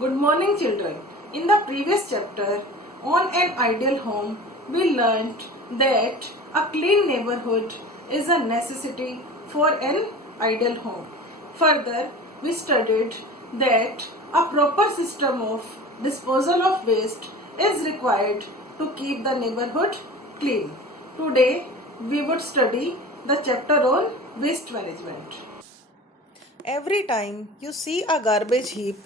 Good morning, children. In the previous chapter on an ideal home, we learnt that a clean neighborhood is a necessity for an ideal home. Further, we studied that a proper system of disposal of waste is required to keep the neighborhood clean. Today, we would study the chapter on waste management. Every time you see a garbage heap,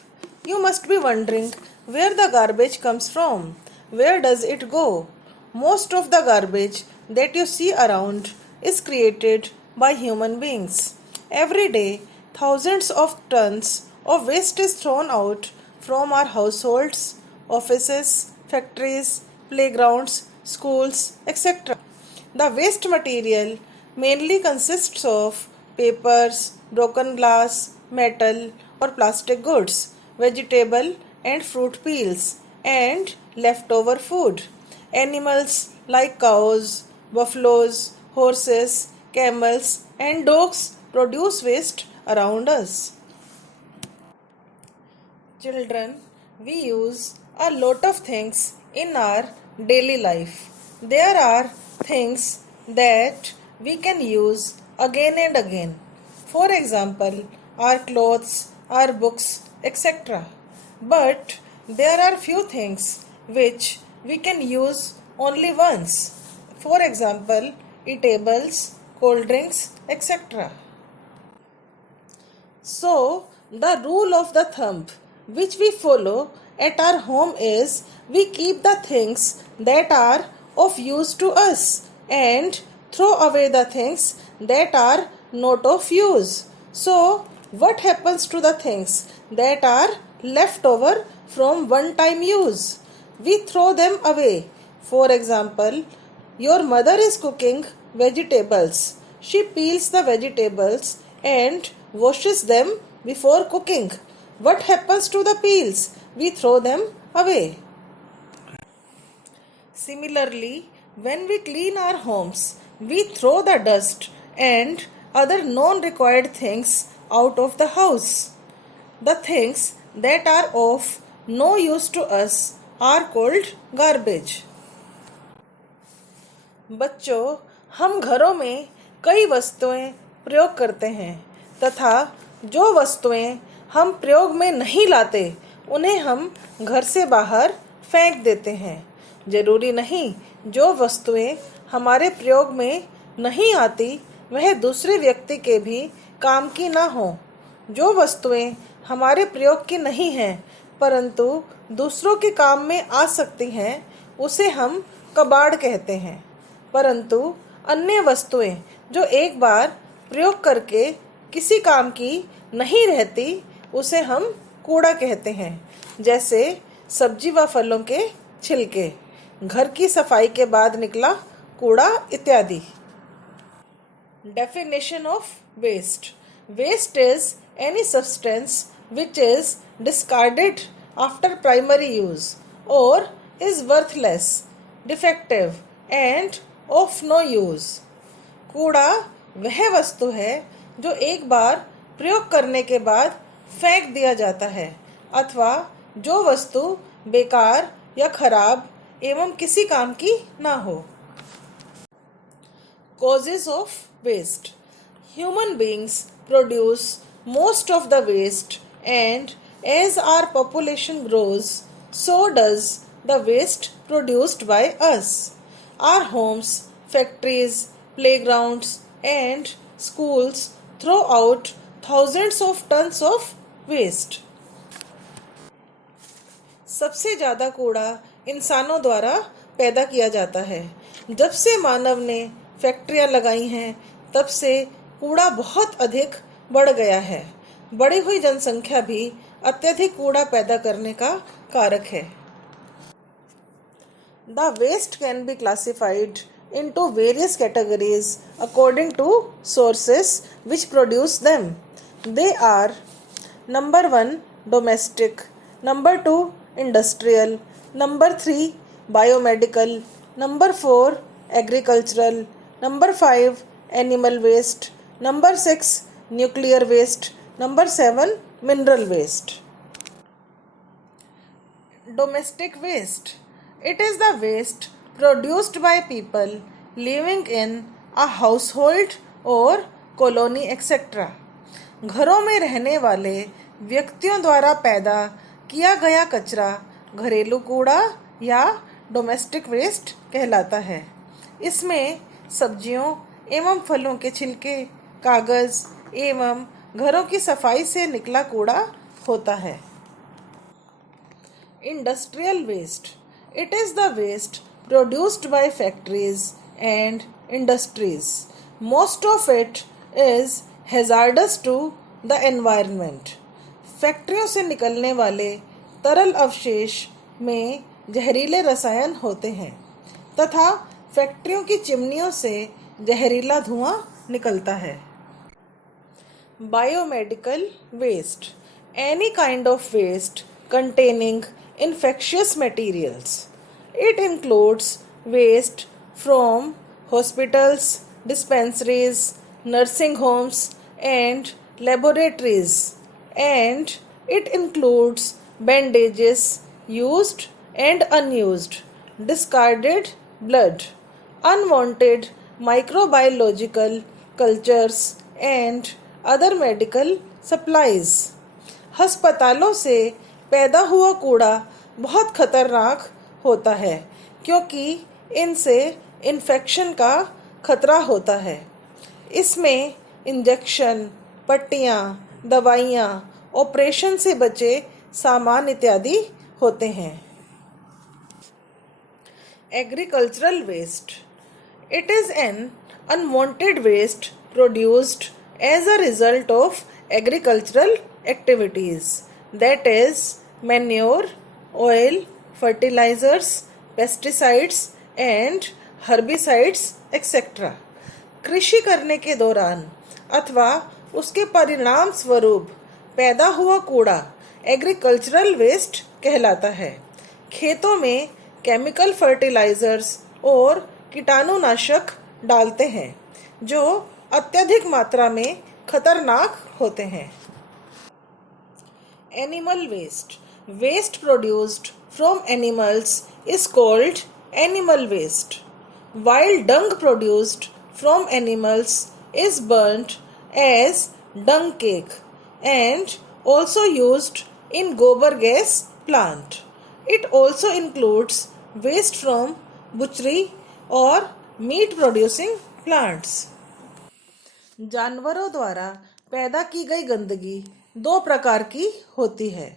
you must be wondering where the garbage comes from. Where does it go? Most of the garbage that you see around is created by human beings. Every day, thousands of tons of waste is thrown out from our households, offices, factories, playgrounds, schools, etc. The waste material mainly consists of papers, broken glass, metal or plastic goods, vegetable and fruit peels, and leftover food. Animals like cows, buffaloes, horses, camels, and dogs produce waste around us. Children, we use a lot of things in our daily life. There are things that we can use again and again. For example, our clothes, our books, etc. But there are few things which we can use only once. For example, eatables, cold drinks, etc. So, the rule of the thumb which we follow at our home is we keep the things that are of use to us and throw away the things that are not of use. So, what happens to the things that are left over from one time use? We throw them away. For example, your mother is cooking vegetables. She peels the vegetables and washes them before cooking. What happens to the peels? We throw them away. Similarly, when we clean our homes, we throw the dust and other non-required things out of the house. The things that are of no use to us are called garbage. बच्चों, हम घरों में कई वस्तुएं प्रयोग करते हैं तथा जो वस्तुएं हम प्रयोग में नहीं लाते उन्हें हम घर से बाहर फेंक देते हैं। जरूरी नहीं जो वस्तुएं हमारे प्रयोग में नहीं आती वह दूसरे व्यक्ति के भी काम की ना हो। जो वस्तुएं हमारे प्रयोग की नहीं हैं परंतु दूसरों के काम में आ सकती हैं उसे हम कबाड़ कहते हैं। परंतु अन्य वस्तुएं जो एक बार प्रयोग करके किसी काम की नहीं रहती उसे हम कूड़ा कहते हैं, जैसे सब्जी व फलों के छिलके, घर की सफाई के बाद निकला कूड़ा इत्यादि। Definition of waste. Waste is any substance which is discarded after primary use or is worthless, defective and of no use. कूड़ा वह वस्तु है जो एक बार प्रयोग करने के बाद फेंक दिया जाता है अथवा जो वस्तु बेकार या खराब एवं किसी काम की ना हो। Causes of waste. Human beings produce most of the waste and as our population grows, so does the waste produced by us. Our homes, factories, playgrounds and schools throw out thousands of tons of waste. सबसे ज़्यादा कूड़ा इंसानों द्वारा पैदा किया जाता है। जब से मानव ने फैक्ट्रियां लगाई हैं तब से कूड़ा बहुत अधिक बढ़ गया है। बढ़ी हुई जनसंख्या भी अत्यधिक कूड़ा पैदा करने का कारक है। The waste can be classified into various categories according to sources which produce them. They are number 1 domestic, number 2 industrial, number 3 biomedical, number 4 agricultural, number 5 animal waste, number 6 nuclear waste, number 7 mineral waste. Domestic waste. It is the waste produced by people living in a household or colony etc. घरों में रहने वाले व्यक्तियों द्वारा पैदा किया गया कचरा घरेलू कूड़ा या डोमेस्टिक वेस्ट कहलाता है। इसमें सब्जियों एवं फलों के छिलके, कागज़ एवं घरों की सफाई से निकला कूड़ा होता है। Industrial waste. It is the waste produced by factories and industries. Most of it is hazardous to the environment. फैक्ट्रियों से निकलने वाले तरल अवशेष में जहरीले रसायन होते हैं तथा फैक्ट्रियों की चिमनियों से जहरीला धुआं निकलता है। Biomedical waste. Any kind of waste containing infectious materials. It includes waste from hospitals, dispensaries, nursing homes, and laboratories. And it includes bandages used and unused, discarded blood, unwanted microbiological cultures, and other medical supplies. अस्पतालों से पैदा हुआ कूड़ा बहुत खतरनाक होता है क्योंकि इनसे इन्फेक्शन का खतरा होता है। इसमें इंजेक्शन, पट्टियाँ, दवाइयाँ, ऑपरेशन से बचे सामान इत्यादि होते हैं। Agricultural waste. It is an unwanted waste produced as a result of agricultural activities, that is manure, oil, fertilizers, pesticides and herbicides etc. कृषि करने के दौरान अथवा उसके परिणाम स्वरूप पैदा हुआ कूड़ा एग्रीकल्चरल वेस्ट कहलाता है। खेतों में केमिकल फर्टिलाइजर्स और कीटाणुनाशक डालते हैं जो अत्यधिक मात्रा में खतरनाक होते हैं। Animal waste. Waste produced from animals is called animal waste. Wild dung produced from animals is burned as dung cake and also used in gobar gas plant. It also includes waste from butchery or meat producing plants. जानवरों द्वारा पैदा की गई गंदगी दो प्रकार की होती है।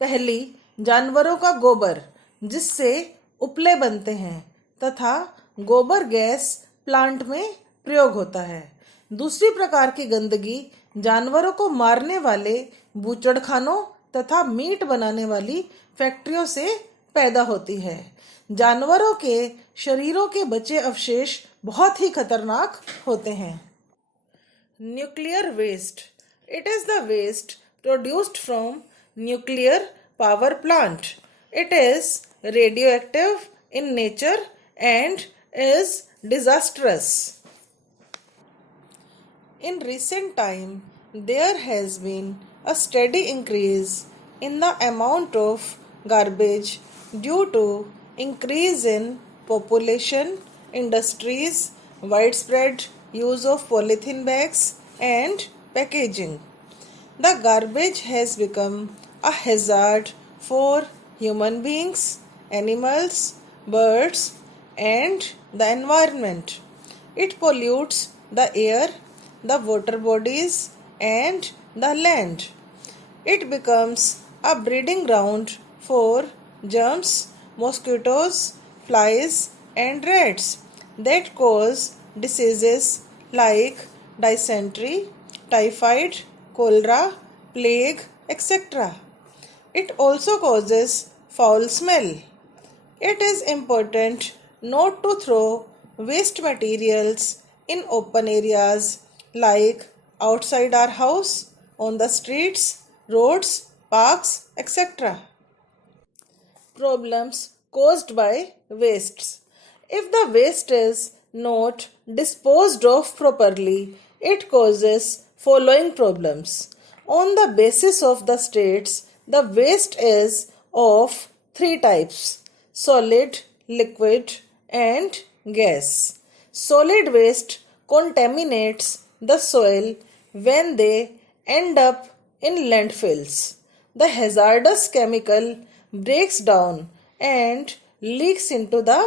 पहली, जानवरों का गोबर जिससे उपले बनते हैं तथा गोबर गैस प्लांट में प्रयोग होता है। दूसरी प्रकार की गंदगी जानवरों को मारने वाले बूचड़खानों तथा मीट बनाने वाली फैक्ट्रियों से पैदा होती है। जानवरों के शरीरों के बचे अवशेष बहुत ही खतरनाक होते हैं। Nuclear waste. It is the waste produced from nuclear power plant. It is radioactive in nature and is disastrous. In recent time, there has been a steady increase in the amount of garbage due to increase in population, industries, widespread use of polythene bags and packaging. The garbage has become a hazard for human beings, animals, birds, and the environment. It pollutes the air, the water bodies and the land. It becomes a breeding ground for germs, mosquitoes, flies and rats that cause diseases like dysentery, typhoid, cholera, plague, etc. It also causes foul smell. It is important not to throw waste materials in open areas like outside our house, on the streets, roads, parks, etc. Problems caused by wastes. If the waste is not disposed of properly, it causes following problems. On the basis of the states, the waste is of three types: solid, liquid, and gas. Solid waste contaminates the soil when they end up in landfills. The hazardous chemical breaks down and leaks into the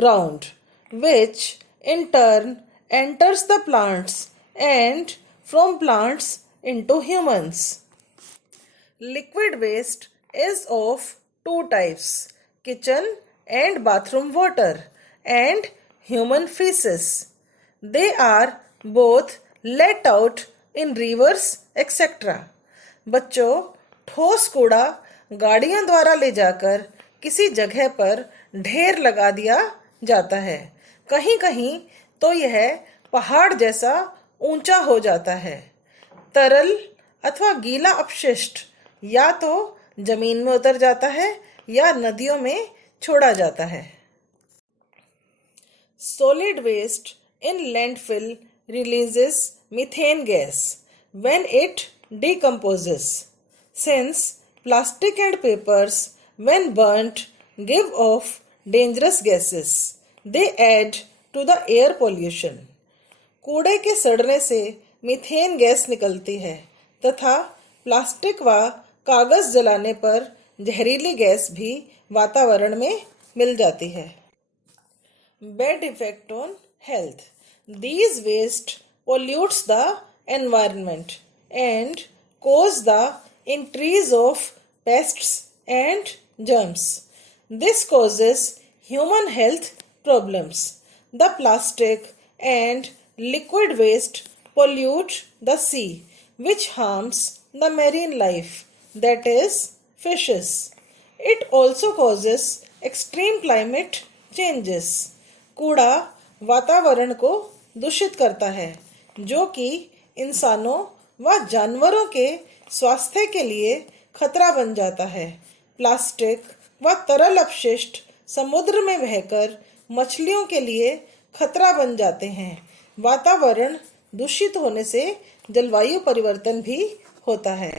ground, which in turn enters the plants and from plants into humans. Liquid waste is of two types: kitchen and bathroom water and human feces. They are both let out in rivers etc. बच्चों, ठोस कूड़ा गाड़ियों द्वारा ले जाकर किसी जगह पर ढेर लगा दिया जाता है। कहीं कहीं तो यह पहाड़ जैसा ऊंचा हो जाता है। तरल अथवा गीला अपशिष्ट या तो जमीन में उतर जाता है या नदियों में छोड़ा जाता है। Solid waste in landfill releases methane gas when it decomposes. Since plastic and papers, when burnt, give off dangerous gases, they add to the air pollution. कूड़े के सड़ने से मीथेन गैस निकलती है तथा प्लास्टिक व कागज जलाने पर जहरीली गैस भी वातावरण में मिल जाती है। Bad effect on health. These waste pollutes the environment and cause the increase of pests and germs. This causes human health problems. The plastic and liquid waste pollute the sea, which harms the marine life, that is, fishes. It also causes extreme climate changes. कूड़ा वातावरण को दूषित करता है, जो कि इंसानों व जानवरों के स्वास्थ्य के लिए खतरा बन जाता है। प्लास्टिक व तरल अपशिष्ट समुद्र में बहकर मछलियों के लिए खतरा बन जाते हैं। वातावरण दूषित होने से जलवायु परिवर्तन भी होता है।